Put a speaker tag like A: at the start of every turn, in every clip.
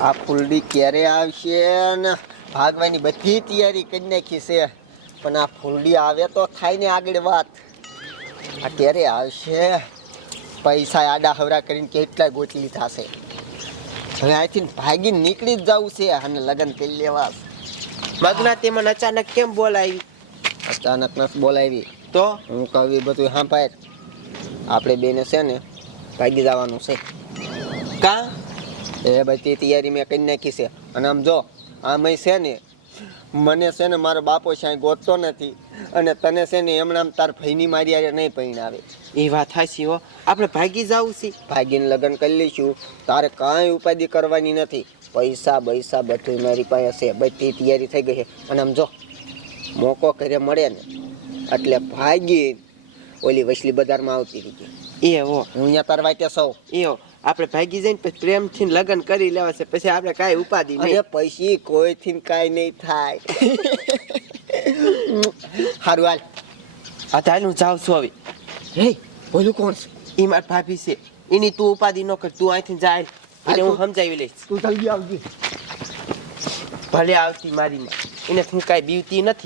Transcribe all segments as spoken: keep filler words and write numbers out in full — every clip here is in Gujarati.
A: આ ફૂલડી ક્યારે આવશે ને ભાગવાની બધી તૈયારી કરી નાખી છે, પણ આ ફૂલડી આવે તો થાય ને આગળ વાત. આ ક્યારે આવશે? પૈસા આડા હવરા કરીને કેટલા ગોટલી થશે. હવે અહીંથી ભાગીને નીકળી જ જવું છે અને લગ્ન કરી લેવા.
B: મગના તેમાં અચાનક કેમ બોલાવી?
A: અચાનક નથી બોલાવી
B: તો
A: હું કહું બધું હા ભાઈ, આપણે બેને છે ને ભાગી જવાનું છે.
B: કા
A: એ બધી તૈયારી મેં કરી નાખી છે. અને આમ જો આમય છે ને મને છે ને મારો બાપો સાંઈ ગોતતો નથી, અને તને છે ને એમણામ તાર ભાઈની મારી આરે નહીં પરિણાવે.
B: એ વાત હાચી હો, આપણે ભાગી જવું છે.
A: ભાગીને લગ્ન કરી લઈશું, તારે કાંઈ ઉપાધિ કરવાની નથી. પૈસા પૈસા બધું મારી પાસે છે, બધી તૈયારી થઈ ગઈ છે. અને આમ જો મોકો ઘરે મળે ને એટલે ભાગી ઓલી વસલી બજારમાં આવતી હતી
B: એ હો,
A: હું અહીંયા તાર વાટે સૌ
B: એ હો, આપણે ભાગી જઈને પછી પ્રેમથી લગ્ન કરી લેવા છે, પછી આપણે કાંઈ ઉપાધિ નહીં.
A: અરે પછી કોઈથી કાંઈ નહીં થાય. સારું હાલ.
B: હા તો હાલ હું જાઉં છું હવે.
A: હે બોલું કોણ છે?
B: એ મારી ભાભી છે, એની તું ઉપાધિ ન કર, તું અહીંથી જાય એટલે હું સમજાવી લઈશ.
A: તું જલ્દી આવજે.
B: ભલે આવતી મારી માં, એને હું કાંઈ બીવતી નથી.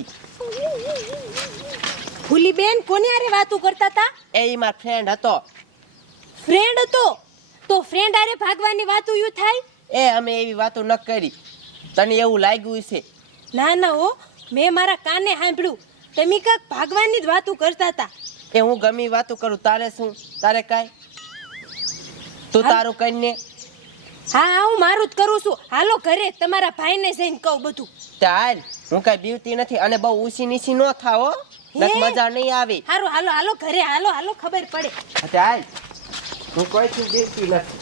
C: ફૂલી બેન કોની આરે વાતો કરતા હતા?
B: એ ઈ મારો ફ્રેન્ડ હતો.
C: ફ્રેન્ડ હતો તો ફ્રેન્ડ આરે ભાગવાની વાતો યુ થાય?
B: એ અમે એવી વાતો ન કરી, તને એવું લાગ્યું છે?
C: ના ના હો, મેં મારા કાને સાંભળ્યું તમે કાંઈક ભાગવાની જ વાતો કરતા હતા.
B: એ હું ગમી વાતો કરું, તારે શું? તારે કાંઈ તું તારું કરીને.
C: હા હા હું મારું જ કરું છું. હાલો ઘરે તમારા ભાઈને જઈને કહું બધું.
B: ચાલ, હું કાંઈ બીવતી નથી, અને બહુ ઊંચી નીચી ન થાવ, નક મજા નહીં આવે.
C: હારું હાલો હાલો ઘરે હાલો હાલો ખબર પડે.
B: ચાલ, હું કોઈથી બીવતી નથી.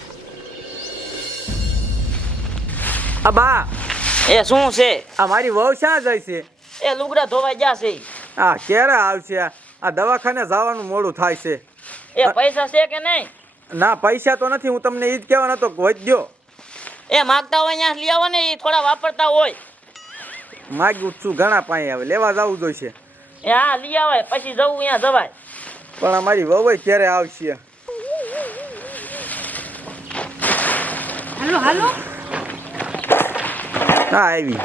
D: અબા
E: એ શું છે?
D: આ મારી વહુ ક્યાં જાય છે?
E: એ લુગડા ધોવાઈ ગયા છે.
D: આ ક્યારે આવશે? આ દવાખાને જવાનું મોડું થાય છે.
E: એ પૈસા છે કે નહીં?
D: ના પૈસા તો નથી, હું તમને ઈ જ કહેવાનો હતો, વધ્યો.
E: એ માગતા હોય અહીંયા લઈ આવો ને, એ થોડા વાપરતા હોય.
D: માગ્યું છું ઘણા પાસે, હવે લેવા જવું જોઈશે.
E: એ હા લઈ આવે, પછી જવું અહીંયા જવાય.
D: પણ આ મારી વહુ ક્યારે આવશે?
C: હાલો હાલો.
D: હા આવી.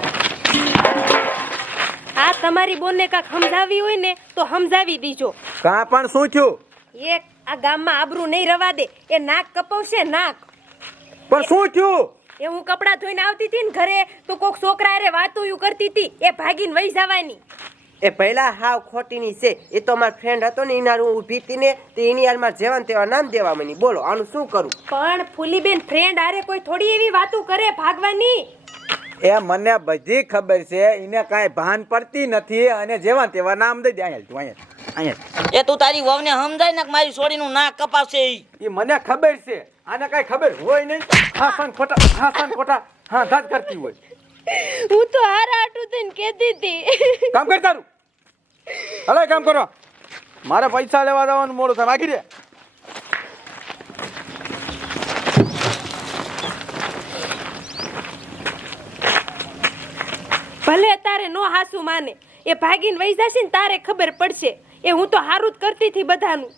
C: આ તમારી બોનને કાંઈક સમજાવી હોય ને તો સમજાવી દીજો.
D: કાં પણ શું થયું?
C: એક આ ગામમાં આબરૂ નહીં રવા દે, એ નાક કપાવશે નાક.
D: પણ શું થયું?
C: એ હું કપડાં ધોઈને આવતી હતી ને ઘરે તો કોક છોકરા હારે વાતો યુ કરતી હતી, એ ભાગીને વહી જવાની.
B: એ પહેલા હાવ ખોટીની છે. એ તો મારો ફ્રેન્ડ હતો ને, એના હું ઊભી હતી ને, તો એની હાલમાં જેવા ને તેવા નામ દેવા મને. બોલો આનું શું કરું?
C: પણ ફૂલીબેન ફ્રેન્ડ હારે કોઈ થોડી એવી વાતો કરે ભાગવાની.
D: એ મને બધી ખબર છે, એને કાંઈ ભાન પડતી નથી, અને જેવા તેવા નામ દઈ દે. અહીંયા તું અહીંયા અહીંયા.
E: એ તું તારી વહુને સમજાય ને કે મારી છોડીનું નાક કપાવશે. ઈ
D: એ મને ખબર છે, આને કાંઈ ખબર હોય નહીં. હા સાન ખોટા હા સાન ખોટા હા ધાજ કરતી હોય.
C: હું તો હારા આટું થઈને કહેતી હતી.
D: કામ કર તારું. હલે કામ કરો, મારે પૈસા લેવા જવાનું મોડું થાય. માગી દે.
C: ભલે તારે નો હાસુ માને, એ ભાગીને વહી જશે ને તારે ખબર પડશે. એ હું તો હારું જ કરતી હતી બધાનું.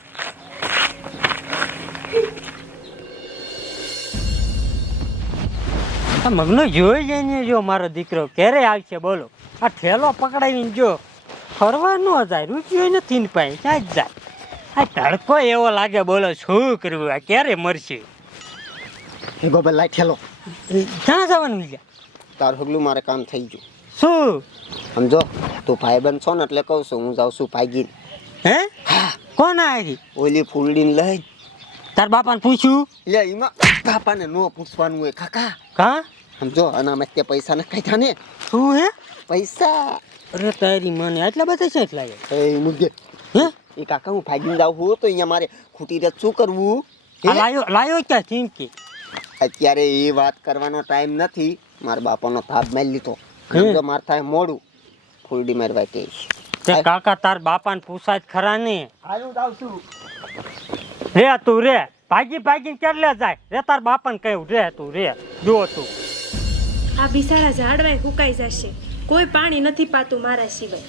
F: મગનો જોઈ જઈને જો મારો દીકરો ક્યારે આવશે બોલો. આ ઠેલો પકડાવીને જો ફરવા ન જાય, રૂપિયો નથી ને પાય ક્યાં જ જાય. આ તડકો એવો લાગે બોલો, શું કરવું? આ ક્યારે મરશે?
A: હે ગોબર લાઈ ઠેલો.
F: ક્યાં જવાનું છે?
A: તાર હગલું મારે કામ થઈ ગયું.
F: શું
A: સમજો, તું ભાઈબંધ છો ને એટલે કહું છું, હું જાઉં છું ભાગીને.
F: હે કોણ આવી?
A: ઓલી ફૂલડીને લઈ.
F: તાર બાપાને પૂછ્યું?
A: લે એમાં બાપાને નો પૂછવાનું હોય કાકા.
F: કા
A: સમજો, અનામત તે પૈસા ન ખાઈ ને.
F: શું હે
A: પૈસા?
F: અરે તારી મને આટલા બધા છે એટલા
A: એ મુદ્દે
F: હે
A: એ કાકા હું ભાગીને જાઉં હું તો અહીંયા મારે ખૂટી રત શું કરવું?
F: લાયો લાયો ક્યાં ચીમકી?
A: અત્યારે એ વાત કરવાનો ટાઈમ નથી. મારા બાપાનો થાપ મારી લીધો. સમજો માર થાય મોડું, ફૂલડી મારવા કહીશ.
F: તે કાકા તાર બાપાને પૂછાય ખરા ને.
D: આવું જાવ છું.
F: રે તું રે, ભાગી ભાગીને કેટલે જાય? રે તાર બાપાને કહ્યું રે તું રે. જો તું
C: આ બિચારા ઝાડવાય ફૂંકાઈ જશે, કોઈ પાણી નથી પાતું મારા સિવાય.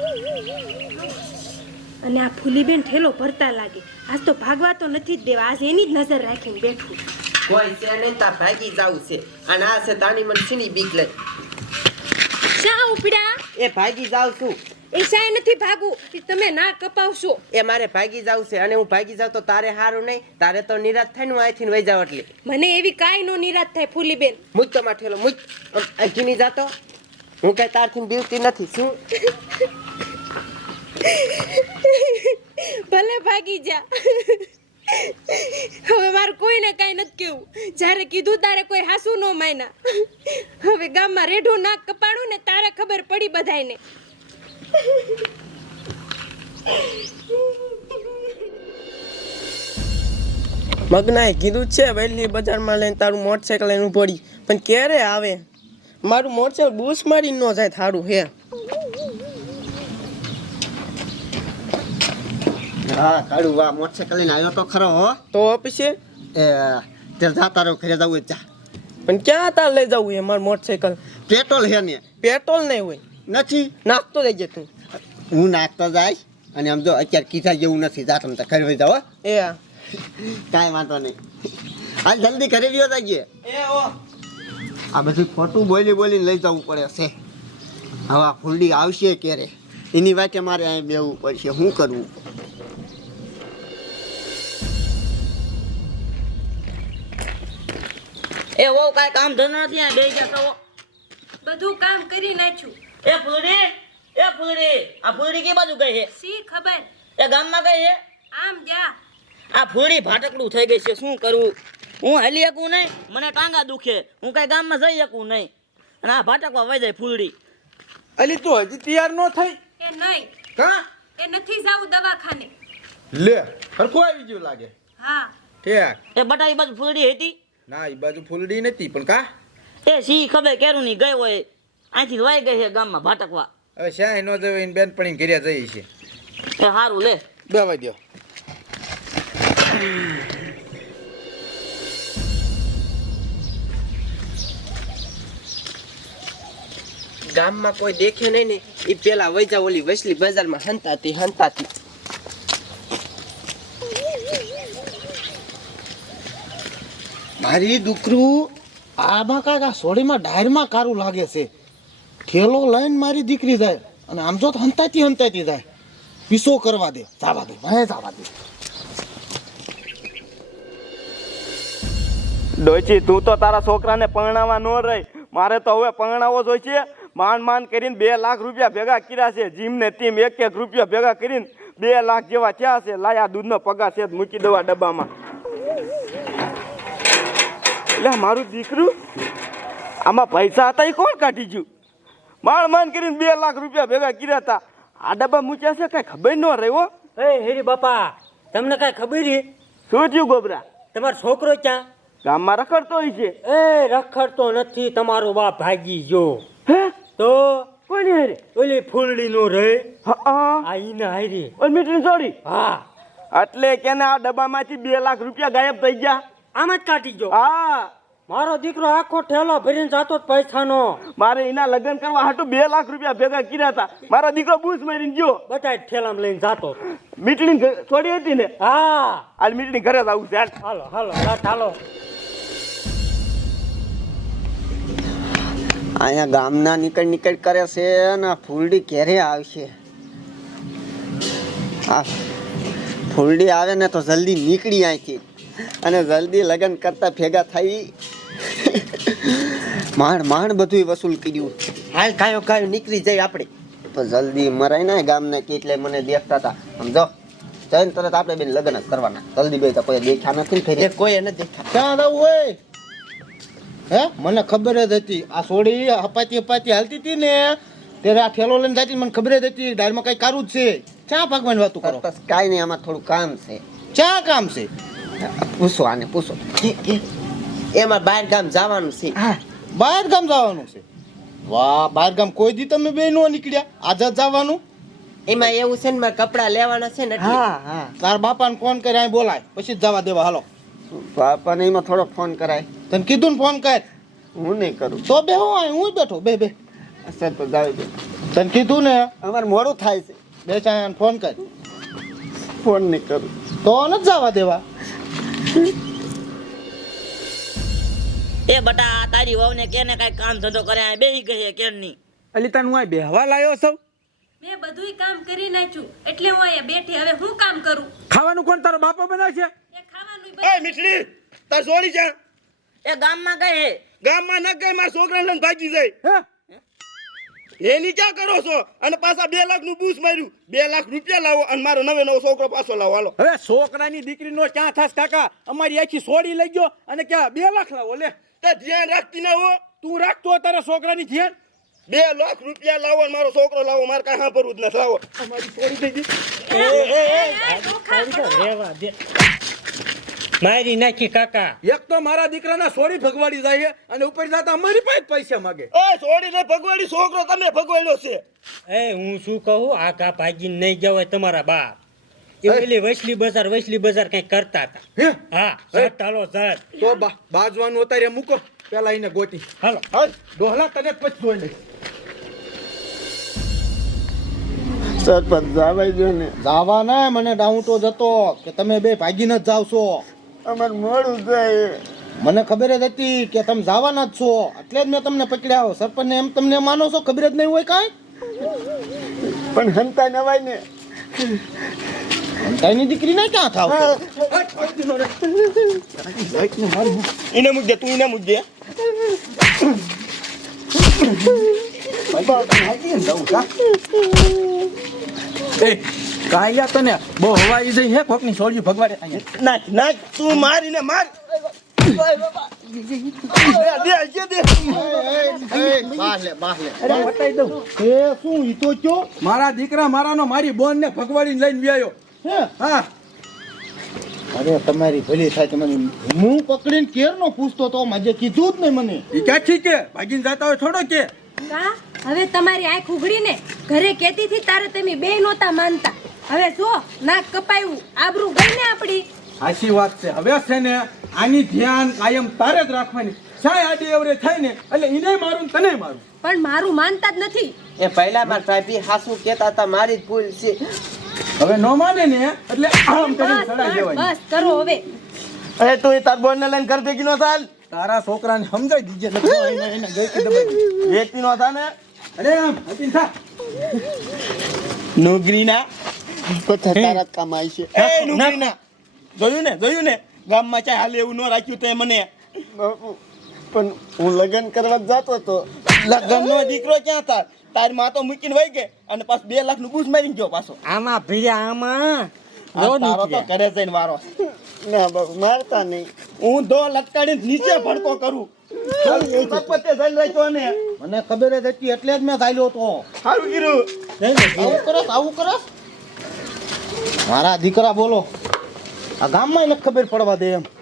C: અને આ ફૂલીબેન ઠેલો ભરતા લાગે. આજ તો ભાગવા તો નથી જ દેવા, આજ એની જ નજર રાખીને બેઠું.
B: કોઈ છે નહીં તાર ભાગી જાવું છે અને આ છે તાની મને સીની બીક લઈ
C: શા ઉપડ્યા
B: એ ભાગી જાવ છું
C: એ શાય નથી ભાગવું એ તમે ના કપાવશો
B: એ મારે ભાગી જાવું છે અને હું ભાગી જાવ તો તારે સારું નહીં તારે તો નિરાશ થઈને હું અહીંથી વહી જાવ એટલે
C: મને એવી કાંઈ નો નિરાશ થાય ફૂલીબેન
B: મુજ તો માઠેલો મુજ અહીંથી નહીં જાતો હું કઈ તારથી બીવતી નથી શું
C: ભલે ભાગી જા હવે મારું કોઈને કાંઈ નથી કેવું જ્યારે કીધું તારે કોઈ હાસુ ન માયના હવે ગામમાં રેઢું નાક કપાડું ને તારે ખબર પડી બધાયને
G: મગનાએ કીધું જ છે વહેલી બજારમાં લઈને તારું મોટરસાઇકલ લઈને પડી પણ ક્યારે આવે મારું મોટરસાઇકલ બૂસ મારી ન જાય થારું હે
A: હા કાળું વાહ મોટરસાઇકલ લઈને આવ્યો તો ખરો હો
G: તો ઓફિસે
A: એ તે જાતા રહો ઘરે જવું જા
G: પણ ક્યાં તાર લઈ જવું એ મારું મોટરસાઇકલ
A: પેટ્રોલ હે ને
G: પેટ્રોલ નહીં હોય
A: નથી
G: નાખતો જઈ તું
A: હું નાખતો જાય અને આમ જો અત્યારે કીધા જેવું નથી જા તમે ઘરે વહી જાઓ
G: એ આ
A: કાંઈ વાંધો નહીં હાલ જલ્દી ઘરે રહ્યો જઈએ
G: એ ઓ
A: આ બધું ખોટું બોલી બોલીને લઈ જવું પડે છે હવે આ ફૂલડી આવશે ક્યારે એની વાતે મારે અહીં બેવું પડશે શું કરવું
E: એ વો કાંઈ કામ ધંધો નથી આ બે ગયા તો
C: બધું કામ કરી નાખ્યું
E: એ ફૂલડી એ ફૂલડી આ ફૂલડી કે બાજુ ગઈ છે
C: સી ખબર
E: એ ગામમાં ગઈ છે
C: આમ જા
E: આ ફૂલડી ભાટકડું થઈ ગઈ છે શું કરવું હું હાલી શકું નહીં મને ટાંગા દુખે હું કાંઈ ગામમાં જઈ શકું નહીં અને આ ભાટકવા વહી જાય ફૂલડી
D: અલી તું હજી તૈયાર ન થઈ
C: એ નહીં
D: કા
C: એ નથી જાવું દવાખાને
D: લે હરખું આવી ગયું લાગે
C: હા
D: ઠેક
E: એ બટાઈ બાજુ ફૂલડી હતી
D: ના એ બાજુ ફૂલડી નથી પણ કા
E: એ સી ખબર કેરું નહીં ગઈ હોય અહીંથી વહી ગઈ છે ગામમાં ભાટકવા
D: હવે શ્યાય ન જવે એને બેનપણી ઘેર્યા જઈએ છે
E: એ સારું લે
D: બેવા દો
B: ગામમાં કોઈ દેખે નહીં ને એ પેલા વહી જાવ ઓલી વસલી બજારમાં હંતાતી હંતાતી
H: મારી દીકરું આમાં કાંઈક આ સોડીમાં ડાયરમાં કારું લાગે છે ઠેલો લઈને મારી દીકરી જાય અને આમ જો તો હંતાતી હંતાતી જાય પીસો કરવા દે જવા દે ભાઈ જવા દે
I: ડોચી તું તો તારા છોકરાને પરણાવવા ન રહી મારે તો હવે પરણાવો જોઈએ છે માંડ માંડ કરીને બે લાખ રૂપિયા ભેગા કર્યા છે જીમ ને ટીમ એક એક રૂપિયા ભેગા કરીને બે લાખ જેવા થયા છે લાયા દૂધનો પગાર છે મૂકી દેવા ડબ્બામાં એટલે મારું દીકરું આમાં પૈસા હતા એ કોણ કાઢી ગયું માંડ માંડ કરીને બે લાખ રૂપિયા ભેગા કર્યા હતા આ ડબ્બા મૂક્યા છે કઈ ખબર ન રહી હો
F: એ હેરી બાપા તમને કાંઈ ખબર છે
I: શું થયું ગોબરા
F: તમારો છોકરો ક્યાં
I: ગામમાં રખડતો હોય છે
F: એ રખડતો નથી તમારો બાપ ભાગી ગયો
I: હે
F: તો
I: કોની હારે
F: ઓલી ફૂલડી નો રે
I: હા
F: આ ઈને હારી
I: ઓલ મીટરી છોડી
F: હા
I: એટલે કે આ ડબ્બામાંથી બે લાખ રૂપિયા ગાયબ થઈ ગયા
F: આમ જ કાઢી ગયો
I: હા
F: મારો દીકરો આખો ઠેલો ભરીને જાતો જ પૈસાનો
I: મારે એના લગ્ન કરવા હાટુ બે લાખ રૂપિયા ભેગા કર્યા હતા મારો દીકરો બૂસ મારીને ગયો
F: બટાઈ ઠેલામાં લઈને જાતો
I: મીટણી છોડી હતી ને
F: હા
I: હાલ મીટણી ઘરે જ આવું છે હાલ.
F: હાલો હાલો રાત હાલો
A: અહીંયા ગામના નીકળ નીકળ કરે છે ને ફૂલડી ક્યારે આવશે આ ફૂલડી આવે ને તો જલ્દી નીકળી અહીંથી અને જલ્દી લગ્ન કરતા ભેગા થઈ માંડ માંડ બધું વસૂલ કર્યું
B: હાલ કાયો કાયો નીકળી જાય આપણે
A: તો જલ્દી મરાય ને ગામને કેટલે મને દેખતા હતા સમજો જઈને તરત આપણે બેન લગ્ન જ કરવાના જલ્દી બે તો કોઈ દેખ્યા નથી ને
B: એ
A: ફેરી
B: કોઈ એને દેખા
H: ક્યાં જવું હોય હે મને ખબર જ હતી આ સોડી હપાતી હપાતી હાલતી હતી ને ત્યારે આ ઠેલો લઈને જતી મને ખબર જ હતી ડાયરમાં કઈ કારું જ છે ક્યાં ભગવાન વાતું કરો
A: બસ કાંઈ નહીં આમાં થોડું કામ છે
H: ક્યાં કામ છે
A: પૂછો આને પૂછો
B: એમાં બહાર ગામ જવાનું છે
A: હા
H: બહાર ગામ જવાનું છે વાહ બહાર ગામ કોઈ દી તમે બે નો નીકળ્યા આઝાદ જવાનું
B: એમાં એવું છે ને મારે કપડા લેવાના છે ને એટલે.
A: હા હા
H: તાર બાપાને ફોન કરી અહીં બોલાય પછી જ જવા દેવા હાલો
A: બાપાને એમાં થોડો ફોન કરાય
H: તને કીધું ને ફોન કર
A: હું નહીં કરું
H: તો બે હું અહીં હું બેઠો બે બે
A: સર તો જાવ દે
H: તને કીધું ને
A: અમારે મોડું થાય છે
H: બે ચાય ફોન કર
A: ફોન નહીં કરું
H: તો ન જવા દેવા
E: એ બટા આ તારી વહુને કેને કાંઈ કામ ધંધો કરે આ બેહી ગઈ છે કેરની.
D: અલી તને હું આ બેહવા લાયો છું.
C: મેં બધુંય કામ કરી નાખ્યું એટલે હું અહીંયા બેઠી હવે હું કામ કરું
D: ખાવાનું કોણ તારો બાપો બનાવશે?
C: એ ખાવાનું
I: એ મીઠડી તાર સોડી છે
E: એ ગામમાં ગઈ હે.
I: ગામમાં ન ગઈ મારા છોકરાને લઈને ભાગી જાય.
D: હે
I: એની ક્યાં કરો છો? અને પાછા બે લાખ નું બૂસ માર્યું. બે લાખ રૂપિયા લાવો અને મારો નવે નવો છોકરો પાછો લાવો. હાલો
D: હવે છોકરાની દીકરીનો ક્યાં થાસ કાકા? અમારી આખી સોડી લઈ ગયો અને ક્યાં બે લાખ લાવો લે.
I: તે ધ્યાન રાખતી ના હો.
D: તું રાખતો તારા છોકરાની ધ્યાન.
I: બે લાખ રૂપિયા લાવો અને મારો છોકરો લાવો. મારે કાંઈ સાંભળવું જ નથી. લાવો
D: અમારી સોડી થઈ ગઈ.
F: રેવા દે મારી નાખી કાકા.
D: એક તો મારા દીકરાના સોડી ભગવાડી જાય છે અને ઉપર જતા અમારી પાસે પૈસા માગે.
I: એ છોડીને ભગવાડી છોકરો તમે ભગવાડ્યો છે.
F: એ હું શું કહું આ કા ભાગીને નહીં જવાય તમારા બાપ. એ ઓલી વૈસલી બજાર વૈસલી બજાર કઈ કરતા હતા.
D: હે
F: હા સાત હાલો સાત.
D: તો બા બાજવાનું ઉતારે મૂકો પેલા એને ગોતી.
F: હાલો
D: હાલ ડોહલા તને પછી જોઈ લઈશ.
A: સરપંચ જવાય જો ને.
H: જાવા ના મને ડાઉન તો જતો કે તમે બે ભાગીને જ જાવ છો.
A: અમારે મોડું થાય.
H: મને ખબર જ હતી કે તમે જવાના જ છો એટલે જ મેં તમને પકડ્યા. સરપંચ ને એમ તમને માનો છો? ખબર જ નહીં હોય કાંઈ?
A: પણ હંતા નવાય ને.
H: તાઈની દીકરી ને ક્યાં થાવ છો?
I: એને મૂકજે તું એને મૂકજે.
D: એ કાયા તને બહુ હવાઈ જઈ હે કોકની સોડી ભગવાડે અહીંયા.
I: નાખ નાખ તું મારીને માર. દે દે દે
H: બાહલે બાહલે
D: અરે વટાઈ દઉં.
H: એ શું ઈ તો કયો?
D: મારા દીકરા મારાનો મારી બોન ને ભગવાડીને લઈને વ્યાયો.
H: હે
D: હા
H: અરે તમારી ભલી થાય. તમારી હું પકડીને કેર નો પૂછતો તો મજે કીધું જ નહીં મને.
D: એ ક્યાં ઠીક કે ભાગીને જતા હોય થોડો કે.
C: કા હવે તમારી આંખ ઉઘડીને ઘરે કહેતી હતી તારે તમે બે નહોતા માનતા હવે જો નાક કપાયું આબરૂ ગઈ ને આપડી.
D: સાચી વાત છે. હવે છે ને આની ધ્યાન કાયમ તારે જ રાખવાની. સાય આડી અવરે થાય ને એટલે એને મારું ને તને મારું.
C: પણ મારું માનતા જ નથી.
B: એ પહેલા માર ભાભી હાસુ કહેતા હતા મારી જ ભૂલ છે.
D: હવે ન માને ને એટલે આમ કરીને
C: બસ
D: સડાઈ
C: બસ,
D: દેવાની.
C: બસ કરો હવે.
I: અરે તું તાર બોન ને લઈને ઘર ભેગી નો થાલ.
D: તારા છોકરાને સમજાઈ દીજે નથી એને એને ગઈ કે દબાઈ.
I: એકથી નો થા ને.
D: અરે આમ હતી થા.
I: નુગરીના
A: તો તારા કમાય છે.
I: એ નુગરીના જોયું ને જોયું ને ગામમાં ચાય હાલે એવું ન રાખ્યું તે મને.
A: બાપુ પણ હું લગ્ન કરવા જ જતો હતો.
I: લગ્નનો દીકરો ક્યાં થાય? તારી માં તો મૂકીને વહી ગઈ અને પાછું બે લાખ નું બૂસ મારીને ગયો પાછો.
F: આમાં ભીડ્યા આમાં
I: આ
F: નો
I: તારો તો
F: નીકળ્યા.
I: ઘરે જઈને વારો.
A: ના બાપુ મારતા નહીં.
I: હું દો લટકાડીને નીચે ભડકો કરું. સરપંચે જઈને રાખ્યો ને.
H: મને ખબર જ હતી એટલે જ મેં ચાલ્યો તો.
I: સારું કીધું.
H: આવું કરસ આવું કરસ મારા દીકરા બોલો આ ગામમાં એને ખબર પડવા દે એમ.